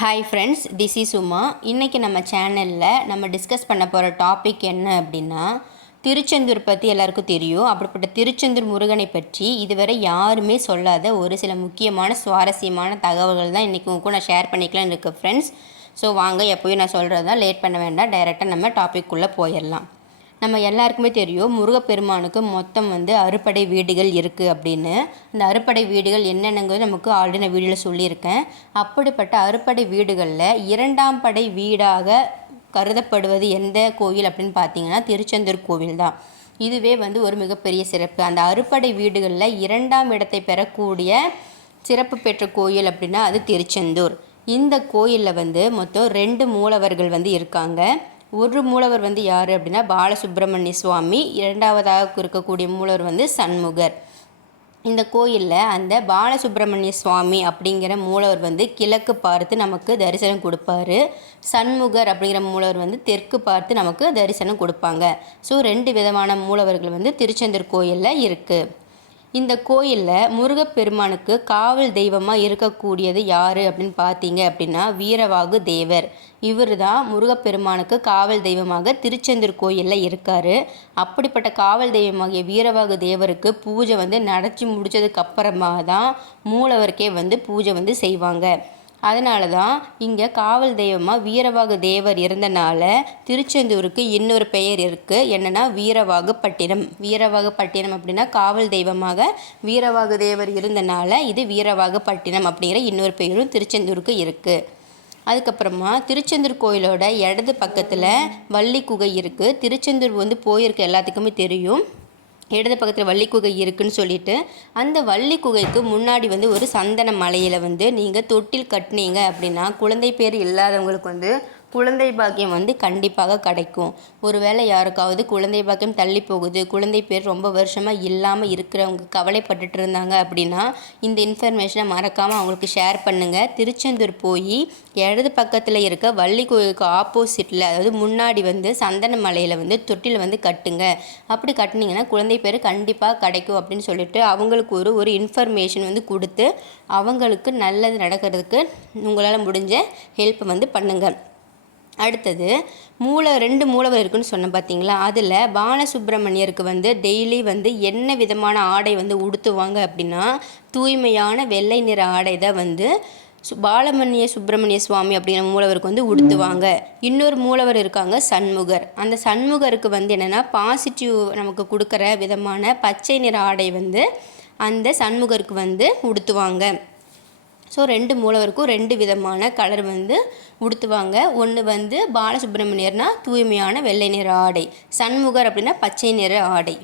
Hi friends this is Uma இன்றைக்கி நம்ம சேனலில் நம்ம டிஸ்கஸ் பண்ண போகிற டாபிக் என்ன அப்படின்னா திருச்செந்தூர் பற்றி எல்லாருக்கும் தெரியும். அப்படிப்பட்ட திருச்செந்தூர் முருகனை பற்றி இதுவரை யாருமே சொல்லாத ஒரு சில முக்கியமான சுவாரஸ்யமான தகவல்கள் தான் இன்றைக்கி உங்க நான் ஷேர் பண்ணிக்கலாம் இருக்கேன் ஃப்ரெண்ட்ஸ் ஸோ வாங்க எப்போயும் நான் சொல்கிறது தான் லேட் பண்ண வேண்டாம். டைரெக்டாக நம்ம டாபிக்குள்ளே போயிடலாம். நம்ம எல்லாருக்குமே தெரியும் முருகப்பெருமானுக்கு மொத்தம் வந்து அறுபடை வீடுகள் இருக்குது அப்படின்னு. அந்த அறுபடை வீடுகள் என்னென்னங்கிறது நமக்கு ஆல்ரெடி நான் வீடியோவில் சொல்லியிருக்கேன். அப்படிப்பட்ட அறுபடை வீடுகளில் இரண்டாம் படை வீடாக கருதப்படுவது எந்த கோயில் அப்படின்னு பார்த்தீங்கன்னா திருச்செந்தூர் கோவில் தான். இதுவே வந்து ஒரு மிகப்பெரிய சிறப்பு. அந்த அறுபடை வீடுகளில் இரண்டாம் இடத்தை பெறக்கூடிய சிறப்பு பெற்ற கோயில் அப்படின்னா அது திருச்செந்தூர். இந்த கோயிலில் வந்து மொத்தம் ரெண்டு மூலவர்கள் வந்து இருக்காங்க. ஒரு மூலவர் வந்து யார் அப்படின்னா பாலசுப்ரமணிய சுவாமி. இரண்டாவதாக இருக்கக்கூடிய மூலவர் வந்து சண்முகர். இந்த கோயிலில் அந்த பாலசுப்ரமணிய சுவாமி அப்படிங்கிற மூலவர் வந்து கிழக்கு பார்த்து நமக்கு தரிசனம் கொடுப்பாரு. சண்முகர் அப்படிங்கிற மூலவர் வந்து தெற்கு பார்த்து நமக்கு தரிசனம் கொடுப்பாங்க. ஸோ ரெண்டு விதமான மூலவர்கள் வந்து திருச்செந்தூர் கோயிலில் இருக்குது இந்த கோயிலில் முருகப்பெருமானுக்கு காவல் தெய்வமாக இருக்கக்கூடியது யார் அப்படின்னு பார்த்தீங்க அப்படின்னா வீரவாகு தேவர். இவர் தான் முருகப்பெருமானுக்கு காவல் தெய்வமாக திருச்செந்தூர் கோயிலில் இருக்கார். அப்படிப்பட்ட காவல் தெய்வமாகிய வீரவாகு தேவருக்கு பூஜை வந்து நடத்தி முடிச்சதுக்கு அப்புறமா தான் மூலவருக்கே வந்து பூஜை வந்து செய்வாங்க. அதனால தான் இங்கே காவல் தெய்வமாக வீரவாகு தேவர் இருந்தனால திருச்செந்தூருக்கு இன்னொரு பெயர் இருக்குது என்னென்னா வீரவாகு பட்டினம். வீரவாகு பட்டினம் அப்படின்னா காவல் தெய்வமாக வீரவாகு தேவர் இருந்தனால இது வீரவாகு பட்டினம் அப்படிங்கிற இன்னொரு பெயரும் திருச்செந்தூருக்கு இருக்குது அதுக்கப்புறமா திருச்செந்தூர் கோயிலோட இடது பக்கத்தில் வள்ளி குகை இருக்குது திருச்செந்தூர் வந்து போயிருக்க எல்லாத்துக்குமே தெரியும். இடது பக்கத்தில் வள்ளி குகை இருக்குன்னு சொல்லிட்டு அந்த வள்ளி குகைக்கு முன்னாடி வந்து ஒரு சந்தன மலையில் வந்து நீங்கள் தொட்டில் கட்டினீங்க அப்படின்னா குழந்தை பேர் இல்லாதவங்களுக்கு வந்து குழந்தை பாக்கியம் வந்து கண்டிப்பாக கிடைக்கும். ஒருவேளை யாருக்காவது குழந்தை பாக்கியம் தள்ளி போகுது குழந்தை பேர் ரொம்ப வருஷமாக இல்லாமல் இருக்கிறவங்க கவலைப்பட்டுட்டு இருந்தாங்க அப்படின்னா இந்த இன்ஃபர்மேஷனை மறக்காமல் அவங்களுக்கு ஷேர் பண்ணுங்கள் திருச்செந்தூர் போய் இடது பக்கத்தில் இருக்க வள்ளி கோயிலுக்கு ஆப்போசிட்டில் அதாவது முன்னாடி வந்து சந்தன மலையில் வந்து தொட்டில் வந்து கட்டுங்க. அப்படி கட்டினீங்கன்னா குழந்தை பேர் கண்டிப்பாக கிடைக்கும் அப்படின்னு சொல்லிட்டு அவங்களுக்கு ஒரு ஒரு இன்ஃபர்மேஷன் வந்து கொடுத்து அவங்களுக்கு நல்லது நடக்கிறதுக்கு உங்களால் முடிஞ்ச ஹெல்ப் வந்து பண்ணுங்கள் அடுத்தது மூல ரெண்டு மூலவர் இருக்குன்னு சொன்னேன் பார்த்தீங்களா அதில் பாலசுப்ரமணியருக்கு வந்து டெய்லி வந்து என்ன விதமான ஆடை வந்து உடுத்துவாங்க அப்படின்னா தூய்மையான வெள்ளை நிற ஆடை தான் வந்து சு பாலமணிய சுப்பிரமணிய சுவாமி அப்படிங்கிற மூலவருக்கு வந்து உடுத்துவாங்க. இன்னொரு மூலவர் இருக்காங்க சண்முகர். அந்த சண்முகருக்கு வந்து என்னென்னா பாசிட்டிவ் நமக்கு கொடுக்குற விதமான பச்சை நிற ஆடை வந்து அந்த சண்முகருக்கு வந்து உடுத்துவாங்க. ஸோ ரெண்டு மூலவருக்கும் ரெண்டு விதமான கலர் வந்து உடுத்துவாங்க. ஒன்று வந்து பாலசுப்ரமணியர்னா தூய்மையான வெள்ளை நிற ஆடை சண்முகர் அப்படின்னா பச்சை நிற ஆடை.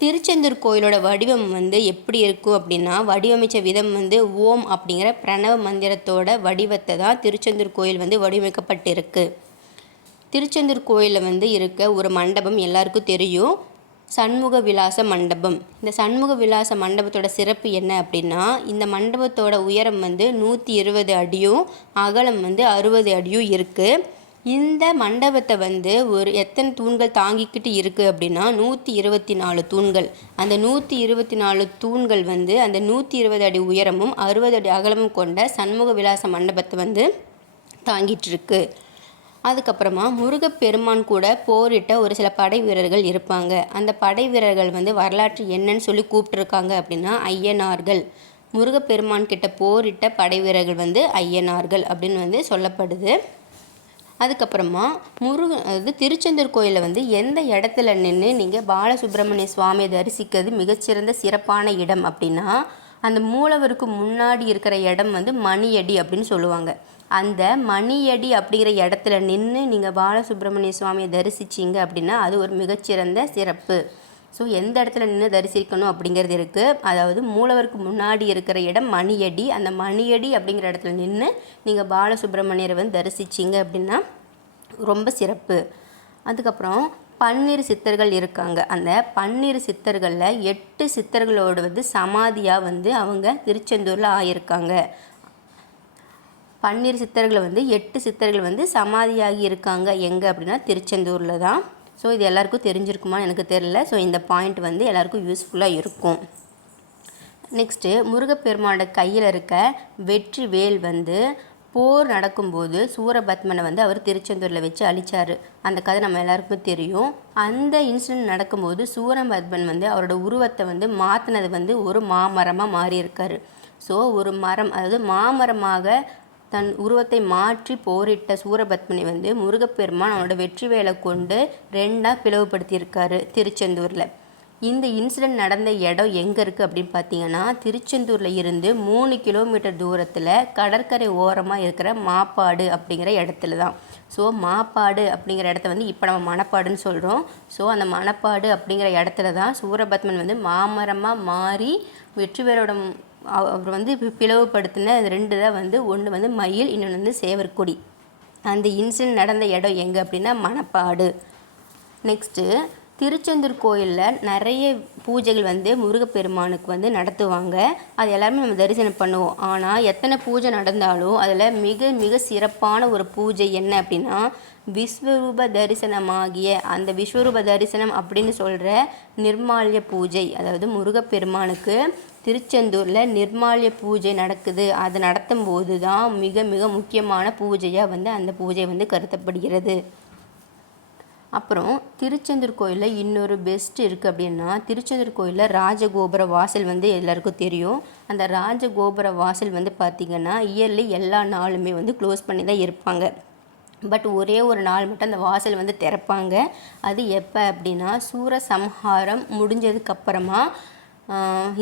திருச்செந்தூர் கோயிலோட வடிவம் வந்து எப்படி இருக்கும் அப்படின்னா வடிவமைச்ச விதம் வந்து ஓம் அப்படிங்கிற பிரணவ மந்திரத்தோட வடிவத்தை தான் திருச்செந்தூர் கோயில் வந்து வடிவமைக்கப்பட்டிருக்கு. திருச்செந்தூர் கோயிலில் வந்து இருக்க ஒரு மண்டபம் எல்லாருக்கும் தெரியும். சண்முக விலாச மண்டபம் இந்த சண்முக விலாச மண்டபத்தோட சிறப்பு என்ன அப்படின்னா இந்த மண்டபத்தோட உயரம் வந்து நூற்றி இருபது அடியும் அகலம் வந்து அறுபது அடியும் இருக்குது இந்த மண்டபத்தை வந்து ஒரு எத்தனை தூண்கள் தாங்கிக்கிட்டு இருக்குது அப்படின்னா நூற்றி இருபத்தி நாலு தூண்கள். அந்த நூற்றி இருபத்தி நாலு தூண்கள் வந்து அந்த நூற்றி இருபது அடி உயரமும் அறுபது அடி அகலமும் கொண்ட சண்முக விலாச மண்டபத்தை வந்து தாங்கிட்டு இருக்குது அதுக்கப்புறமா முருகப்பெருமான் கூட போரிட்ட ஒரு சில படை வீரர்கள் இருப்பாங்க. அந்த படை வீரர்கள் வந்து வரலாற்று என்னன்னு சொல்லி கூப்பிட்டுருக்காங்க அப்படின்னா ஐயனார்கள். முருகப்பெருமான் கிட்ட போரிட்ட படை வீரர்கள் வந்து ஐயனார்கள் அப்படின்னு வந்து சொல்லப்படுது. அதுக்கப்புறமா முருக அது திருச்செந்தூர் கோயிலில் வந்து எந்த இடத்துல நின்று நீங்கள் பாலசுப்ரமணிய சுவாமியை தரிசிக்கிறது மிகச்சிறந்த சிறப்பான இடம் அப்படின்னா அந்த மூலவருக்கு முன்னாடி இருக்கிற இடம் வந்து மணியடி அப்படின்னு சொல்லுவாங்க. அந்த மணியடி அப்படிங்கிற இடத்துல நின்று நீங்கள் பாலசுப்ரமணிய சுவாமியை தரிசிச்சிங்க அப்படின்னா அது ஒரு மிகச்சிறந்த சிறப்பு. ஸோ எந்த இடத்துல நின்று தரிசிக்கணும் அப்படிங்கிறது இருக்குது அதாவது மூலவருக்கு முன்னாடி இருக்கிற இடம் மணியடி. அந்த மணியடி அப்படிங்கிற இடத்துல நின்று நீங்கள் பாலசுப்ரமணியரை வந்து தரிசிச்சிங்க அப்படின்னா ரொம்ப சிறப்பு. அதுக்கப்புறம் பன்னிரு சித்தர்கள் இருக்காங்க. அந்த பன்னிரு சித்தர்களில் எட்டு சித்தர்களோட வந்து சமாதியாக வந்து அவங்க திருச்செந்தூரில் ஆயிருக்காங்க. பன்னிரு சித்தர்களை வந்து எட்டு சித்தர்கள் வந்து சமாதியாகி இருக்காங்க. எங்கே அப்படின்னா திருச்செந்தூரில் தான். ஸோ இது எல்லாருக்கும் தெரிஞ்சிருக்குமான்னு எனக்கு தெரியல. ஸோ இந்த பாயிண்ட் வந்து எல்லாருக்கும் யூஸ்ஃபுல்லாக இருக்கும். நெக்ஸ்ட்டு முருகப்பெருமானோட கையில் இருக்க வெற்றி வேல் வந்து போர் நடக்கும்போது சூரபத்மனை வந்து அவர் திருச்செந்தூரில் வச்சு அழிச்சார். அந்த கதை நம்ம எல்லாருக்குமே தெரியும். அந்த இன்சிடென்ட் நடக்கும்போது சூரபத்மன் வந்து அவரோட உருவத்தை வந்து மாற்றினது வந்து ஒரு மாமரமாக மாறியிருக்காரு. ஸோ ஒரு மரம் அதாவது மாமரமாக தன் உருவத்தை மாற்றி போரிட்ட சூரபத்மனை வந்து முருகப்பெருமான் அவனோட வெற்றி வேலை கொண்டு ரெண்டாக பிளவுபடுத்தியிருக்காரு திருச்செந்தூரில். இந்த இன்சிடெண்ட் நடந்த இடம் எங்கே இருக்குது அப்படின்னு பார்த்தீங்கன்னா திருச்செந்தூரில் இருந்து மூணு கிலோமீட்டர் தூரத்தில் கடற்கரை ஓரமாக இருக்கிற மாப்பாடு அப்படிங்கிற இடத்துல தான். ஸோ மாப்பாடு அப்படிங்கிற இடத்த வந்து இப்போ நம்ம மணப்பாடுன்னு சொல்கிறோம் ஸோ அந்த மணப்பாடு அப்படிங்கிற இடத்துல தான் சூரபத்மன் வந்து மாமரமாக மாறி வெற்றிவேரோட அவர் வந்து பிளவுபடுத்தின ரெண்டு தான் வந்து ஒன்று வந்து மயில் இன்னொன்று வந்து சேவற்கொடி. அந்த இன்சிடென்ட் நடந்த இடம் எங்கே அப்படின்னா மணப்பாடு. நெக்ஸ்ட்டு திருச்செந்தூர் கோயிலில் நிறைய பூஜைகள் வந்து முருகப்பெருமானுக்கு வந்து நடத்துவாங்க. அது எல்லாருமே நம்ம தரிசனம் பண்ணுவோம். ஆனால் எத்தனை பூஜை நடந்தாலும் அதில் மிக மிக சிறப்பான ஒரு பூஜை என்ன அப்படின்னா விஸ்வரூப தரிசனமாகிய அந்த விஸ்வரூப தரிசனம் அப்படின்னு சொல்கிற நிர்மால்ய பூஜை. அதாவது முருகப்பெருமானுக்கு திருச்செந்தூரில் நிர்மால்ய பூஜை நடக்குது. அது நடத்தும் போது தான் மிக மிக முக்கியமான பூஜையாக வந்து அந்த பூஜை வந்து கருதப்படுகிறது. அப்புறம் திருச்செந்தூர் கோயிலில் இன்னொரு பெஸ்ட் இருக்குது அப்படின்னா திருச்செந்தூர் கோயிலில் ராஜகோபுர வாசல் வந்து எல்லாருக்கும் தெரியும். அந்த ராஜகோபுர வாசல் வந்து பார்த்திங்கன்னா இயர்லி எல்லா நாளுமே வந்து க்ளோஸ் பண்ணி தான் இருப்பாங்க. பட் ஒரே ஒரு நாள் மட்டும் அந்த வாசல் வந்து திறப்பாங்க. அது எப்போ அப்படின்னா சூரசம்ஹாரம் முடிஞ்சதுக்கப்புறமா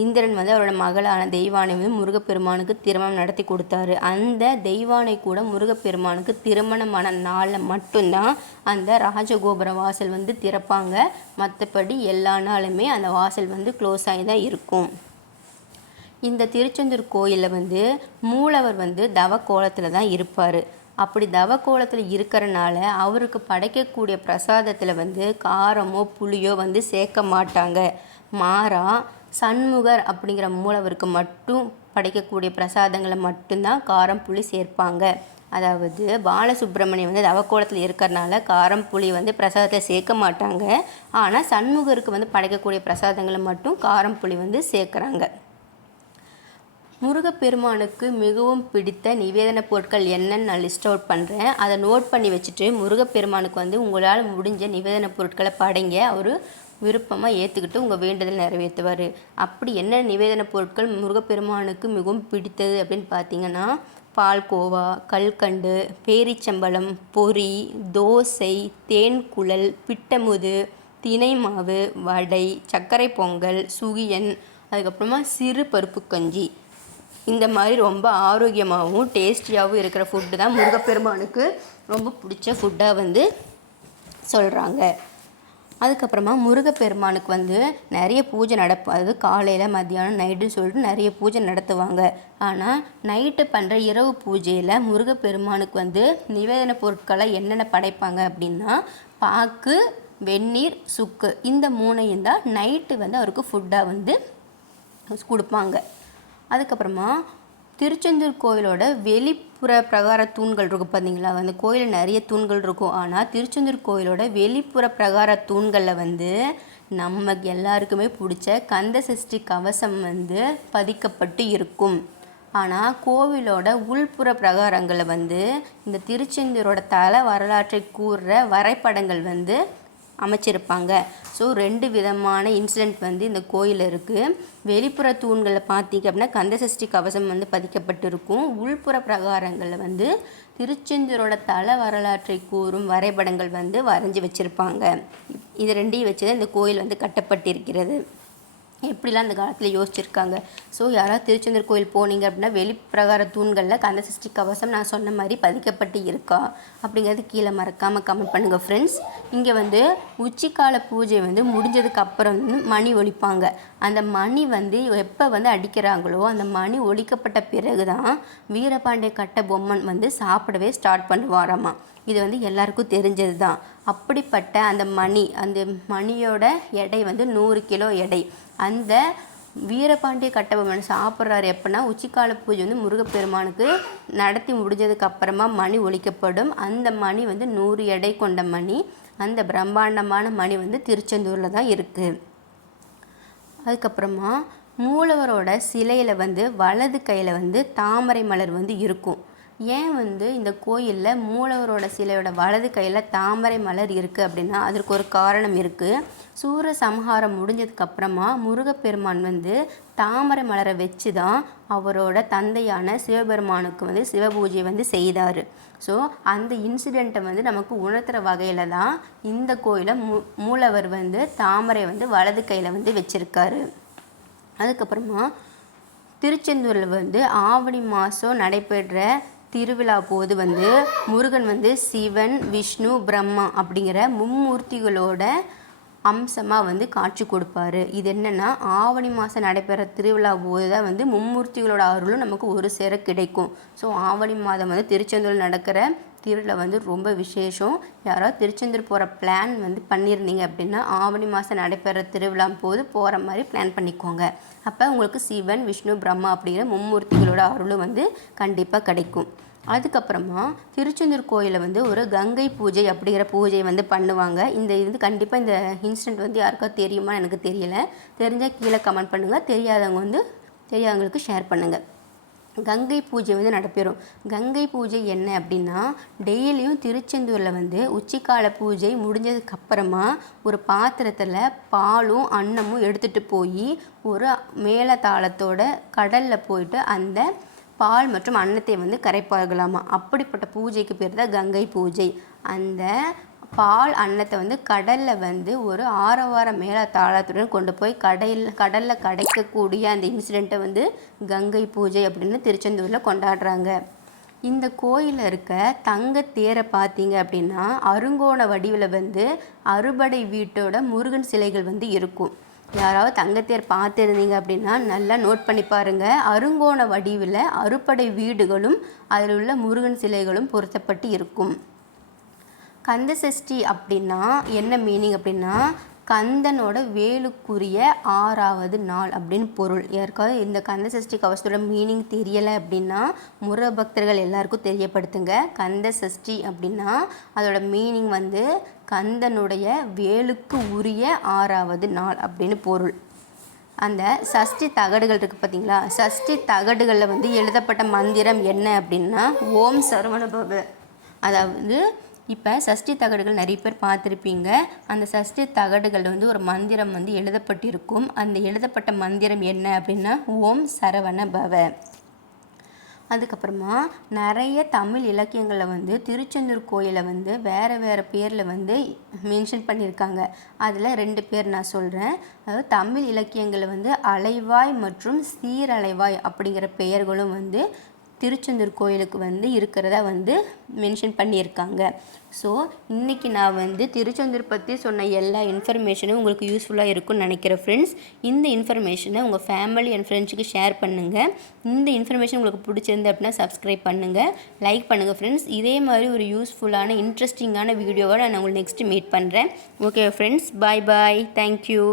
இந்திரன் வந்து அவரோட மகளான தெய்வானை வந்து முருகப்பெருமானுக்கு திருமணம் நடத்தி கொடுத்தாரு. அந்த தெய்வானை கூட முருகப்பெருமானுக்கு திருமணமான நாளில் மட்டும்தான் அந்த ராஜகோபுர வாசல் வந்து திறப்பாங்க. மற்றபடி எல்லா நாளுமே அந்த வாசல் வந்து க்ளோஸ் ஆகி தான் இருக்கும். இந்த திருச்செந்தூர் கோயிலில் வந்து மூலவர் வந்து தவ கோலத்தில் தான் இருப்பார். அப்படி தவ கோலத்தில் இருக்கிறனால அவருக்கு படைக்கக்கூடிய பிரசாதத்தில் வந்து காரமோ புளியோ வந்து சேர்க்க மாட்டாங்க. மாறா சண்முகர் அப்படிங்கிற மூலவருக்கு மட்டும் படைக்கக்கூடிய பிரசாதங்களை மட்டும்தான் காரம் புளி சேர்ப்பாங்க. அதாவது பாலசுப்ரமணியம் வந்து தவக்கோலத்தில் இருக்கிறனால காரம் புளி வந்து பிரசாதத்தை சேர்க்க மாட்டாங்க. ஆனால் சண்முகருக்கு வந்து படைக்கக்கூடிய பிரசாதங்களை மட்டும் காரம் புளி வந்து சேர்க்குறாங்க. முருகப்பெருமானுக்கு மிகவும் பிடித்த நிவேதன பொருட்கள் என்னன்னு நான் லிஸ்ட் அவுட் பண்ணுறேன் அதை நோட் பண்ணி வச்சுட்டு முருகப்பெருமானுக்கு வந்து உங்களால் முடிஞ்ச நிவேதன பொருட்களை படைங்க. அவர் விருப்பமாக ஏற்றுக்கிட்டு உங்கள் வேண்டுதல் நிறைவேற்றுவார். அப்படி என்ன நிவேதன பொருட்கள் முருகப்பெருமானுக்கு மிகவும் பிடித்தது அப்படின்னு பார்த்தீங்கன்னா பால்கோவா கல்கண்டு பேரிச்சம்பழம் பொரி தோசை தேன் குழல் பிட்டமுது தினை மாவு வடை சர்க்கரை பொங்கல் சுகியன் அதுக்கப்புறமா சிறு பருப்பு கஞ்சி. இந்த மாதிரி ரொம்ப ஆரோக்கியமாகவும் டேஸ்டியாகவும் இருக்கிற ஃபுட்டு தான் முருகப்பெருமானுக்கு ரொம்ப பிடிச்ச ஃபுட்டாக வந்து சொல்கிறாங்க அதுக்கப்புறமா முருகப்பெருமானுக்கு வந்து நிறைய பூஜை நடப்பு அதாவது காலையில் மத்தியானம் நைட்டுன்னு சொல்லிட்டு நிறைய பூஜை நடத்துவாங்க. ஆனால் நைட்டு பண்ணுற இரவு பூஜையில் முருகப்பெருமானுக்கு வந்து நிவேதன பொருட்களை என்னென்ன படைப்பாங்க அப்படின்னா பாக்கு வெந்நீர் சுக்கு இந்த மூணையும் தான் நைட்டு வந்து அவருக்கு ஃபுட்டாக வந்து கொடுப்பாங்க. அதுக்கப்புறமா திருச்செந்தூர் கோயிலோட வெளிப்புற பிரகார தூண்கள் இருக்கும் பார்த்தீங்களா அந்த கோயிலில் நிறைய தூண்கள் இருக்கும். ஆனால் திருச்செந்தூர் கோயிலோட வெளிப்புற பிரகார தூண்களில் வந்து நம்ம எல்லாருக்குமே பிடிச்ச கந்த சஷ்டி கவசம் வந்து பதிக்கப்பட்டு இருக்கும். ஆனால் கோவிலோட உள்புற பிரகாரங்களில் வந்து இந்த திருச்செந்தூரோட தலை வரலாற்றை கூறுற வரைபடங்கள் வந்து அமைச்சிருப்பாங்க. ஸோ ரெண்டு விதமான இன்சிடெண்ட் வந்து இந்த கோயில் இருக்குது வெளிப்புற தூண்களில் பார்த்தீங்க அப்படின்னா கந்தசஷ்டி கவசம் வந்து பதிக்கப்பட்டிருக்கும். உள்புற பிரகாரங்களில் வந்து திருச்செந்தூரோட தல வரலாற்றை கூறும் வரைபடங்கள் வந்து வரைஞ்சி வச்சுருப்பாங்க. இது ரெண்டையும் வச்சு தான் இந்த கோயில் வந்து கட்டப்பட்டிருக்கிறது. எப்படிலாம் அந்த காலத்தில் யோசிச்சிருக்காங்க. ஸோ யாராவது திருச்செந்தூர் கோயில் போனீங்க அப்படின்னா வெளிப்பிரகார தூண்களில் கந்த சஷ்டி கவசம் நான் சொன்ன மாதிரி பதிக்கப்பட்டு இருக்கா? அப்படிங்கிறது கீழே மறக்காமல் கமெண்ட் பண்ணுங்கள் ஃப்ரெண்ட்ஸ் இங்கே வந்து உச்சிக்கால பூஜை வந்து முடிஞ்சதுக்கு அப்புறம் வந்து மணி ஒழிப்பாங்க. அந்த மணி வந்து எப்போ வந்து அடிக்கிறாங்களோ அந்த மணி ஒழிக்கப்பட்ட பிறகு தான் வீரபாண்டிய கட்ட பொம்மன் வந்து சாப்பிடவே ஸ்டார்ட் பண்ணுவாராமா. இது வந்து எல்லாருக்கும் தெரிஞ்சது தான் அப்படிப்பட்ட அந்த மணி அந்த மணியோட எடை வந்து நூறு கிலோ எடை. அந்த வீரபாண்டிய கட்டபொம்மன் சாப்பிட்றாரு எப்போனா உச்சிக்கால பூஜை வந்து முருகப்பெருமானுக்கு நடத்தி முடிஞ்சதுக்கு அப்புறமா மணி ஒழிக்கப்படும். அந்த மணி வந்து நூறு எடை கொண்ட மணி. அந்த பிரம்மாண்டமான மணி வந்து திருச்செந்தூரில் தான் இருக்குது அதுக்கப்புறமா மூலவரோட சிலையில் வந்து வலது கையில் வந்து தாமரை மலர் வந்து இருக்கும். ஏன் வந்து இந்த கோயிலில் மூலவரோட சிலையோட வலது கையில் தாமரை மலர் இருக்குது அப்படின்னா அதற்கு ஒரு காரணம் இருக்குது சூர சம்ஹாரம் முடிஞ்சதுக்கப்புறமா முருகப்பெருமான் வந்து தாமரை மலரை வச்சு தான் அவரோட தந்தையான சிவபெருமானுக்கு வந்து சிவபூஜையை வந்து செய்தார். ஸோ அந்த இன்சிடெண்ட்டை வந்து நமக்கு உணர்த்துற வகையில் தான் இந்த கோயிலை மூ மூலவர் வந்து தாமரை வந்து வலது கையில் வந்து வச்சுருக்காரு. அதுக்கப்புறமா திருச்செந்தூரில் வந்து ஆவணி மாதம் நடைபெற்ற திருவிழா போது வந்து முருகன் வந்து சிவன் விஷ்ணு பிரம்மா அப்படிங்கிற மும்மூர்த்திகளோட அம்சமாக வந்து காட்சி கொடுப்பாரு. இது என்னென்னா ஆவணி மாதம் நடைபெற திருவிழா போது தான் வந்து மும்மூர்த்திகளோட அருளும் நமக்கு ஒரு சேர கிடைக்கும். ஸோ ஆவணி மாதம் வந்து திருச்செந்தூரில் நடக்கிற திருவிழா வந்து ரொம்ப விசேஷம். யாராவது திருச்செந்தூர் போகிற பிளான் வந்து பண்ணியிருந்தீங்க அப்படின்னா ஆவணி மாதம் நடைபெற திருவிழா போது போகிற மாதிரி பிளான் பண்ணிக்கோங்க. அப்போ உங்களுக்கு சிவன் விஷ்ணு பிரம்மா அப்படிங்கிற மும்மூர்த்திகளோட அருளும் வந்து கண்டிப்பாக கிடைக்கும். அதுக்கப்புறமா திருச்செந்தூர் கோயிலில் வந்து ஒரு கங்கை பூஜை அப்படிங்கிற பூஜை வந்து பண்ணுவாங்க. இந்த இது கண்டிப்பாக இந்த இன்சிடெண்ட் வந்து யாருக்கா தெரியுமா எனக்கு தெரியல. தெரிஞ்சால் கீழே கமெண்ட் பண்ணுங்கள் தெரியாதவங்க வந்து தெரியாதவங்களுக்கு ஷேர் பண்ணுங்கள் கங்கை பூஜை வந்து நடைபெறும். கங்கை பூஜை என்ன அப்படின்னா டெய்லியும் திருச்செந்தூரில் வந்து உச்சிக்கால பூஜை முடிஞ்சதுக்கப்புறமா ஒரு பாத்திரத்தில் பாலும் அன்னமும் எடுத்துகிட்டு போய் ஒரு மேலதாளத்தோட கடலில் போயிட்டு அந்த பால் மற்றும் அன்னத்தை வந்து கரைப்பார்களாமா. அப்படிப்பட்ட பூஜைக்கு பேர் தான் கங்கை பூஜை. அந்த பால் அன்னத்தை வந்து கடலில் வந்து ஒரு ஆரவார மேல தாளத்துடன் கொண்டு போய் கடையில் கடலில் கடைக்கக்கூடிய அந்த இன்சிடெண்ட்டை வந்து கங்கை பூஜை அப்படின்னு திருச்செந்தூரில் கொண்டாடுறாங்க. இந்த கோயிலில் இருக்க தங்க தேரை பார்த்தீங்க அப்படின்னா அருங்கோண வடிவில் வந்து அறுபடை வீட்டோட முருகன் சிலைகள் வந்து இருக்கும். யாராவது தங்கத்தேர் பார்த்துருந்தீங்க அப்படின்னா நல்லா நோட் பண்ணி பாருங்கள் அருங்கோண வடிவில் அறுபடை வீடுகளும் அதில் உள்ள முருகன் சிலைகளும் பொருத்தப்பட்டு இருக்கும். கந்த சஷ்டி அப்படின்னா என்ன மீனிங் அப்படின்னா கந்தனோட வேலுக்குரிய ஆறாவது நாள் அப்படின்னு பொருள். யாருக்காவது இந்த கந்த சஷ்டி கவசத்தோட மீனிங் தெரியலை அப்படின்னா முருக பக்தர்கள் எல்லாருக்கும் தெரியப்படுத்துங்க. கந்த சஷ்டி அப்படின்னா அதோட மீனிங் வந்து கந்தனுடைய வேலுக்கு உரிய ஆறாவது நாள் அப்படின்னு பொருள். அந்த சஷ்டி தகடுகள் இருக்குது பார்த்தீங்களா சஷ்டி தகடுகளில் வந்து எழுதப்பட்ட மந்திரம் என்ன அப்படின்னா ஓம் சரவணபவ. அதாவது இப்போ சஷ்டி தகடுகள் நிறைய பேர் பார்த்துருப்பீங்க. அந்த சஷ்டி தகடுகள் வந்து ஒரு மந்திரம் வந்து எழுதப்பட்டிருக்கும். அந்த எழுதப்பட்ட மந்திரம் என்ன அப்படின்னா ஓம் சரவண பவ. அதுக்கப்புறமா நிறைய தமிழ் இலக்கியங்களில் வந்து திருச்செந்தூர் கோயிலை வந்து வேறு வேறு பேரில் வந்து மென்ஷன் பண்ணியிருக்காங்க. அதில் ரெண்டு பேர் நான் சொல்கிறேன் அதாவது தமிழ் இலக்கியங்களில் வந்து அலைவாய் மற்றும் சீரலைவாய் அப்படிங்கிற பெயர்களும் வந்து திருச்செந்தூர் கோயிலுக்கு வந்து இருக்கிறதா வந்து மென்ஷன் பண்ணியிருக்காங்க. ஸோ இன்றைக்கி நான் வந்து திருச்செந்தூர் பற்றி சொன்ன எல்லா இன்ஃபர்மேஷனும் உங்களுக்கு யூஸ்ஃபுல்லாக இருக்கும்னு நினைக்கிறேன் ஃப்ரெண்ட்ஸ் இந்த இன்ஃபர்மேஷனை உங்கள் ஃபேமிலி அண்ட் ஃப்ரெண்ட்ஸுக்கு ஷேர் பண்ணுங்கள் இந்த இன்ஃபர்மேஷன் உங்களுக்கு பிடிச்சிருந்து அப்படின்னா சப்ஸ்கிரைப் பண்ணுங்கள் லைக் பண்ணுங்கள் ஃப்ரெண்ட்ஸ் இதே மாதிரி ஒரு யூஸ்ஃபுல்லான இன்ட்ரெஸ்டிங்கான வீடியோவை நான் உங்களுக்கு நெக்ஸ்ட்டு மீட் பண்ணுறேன் okay friends bye bye thank you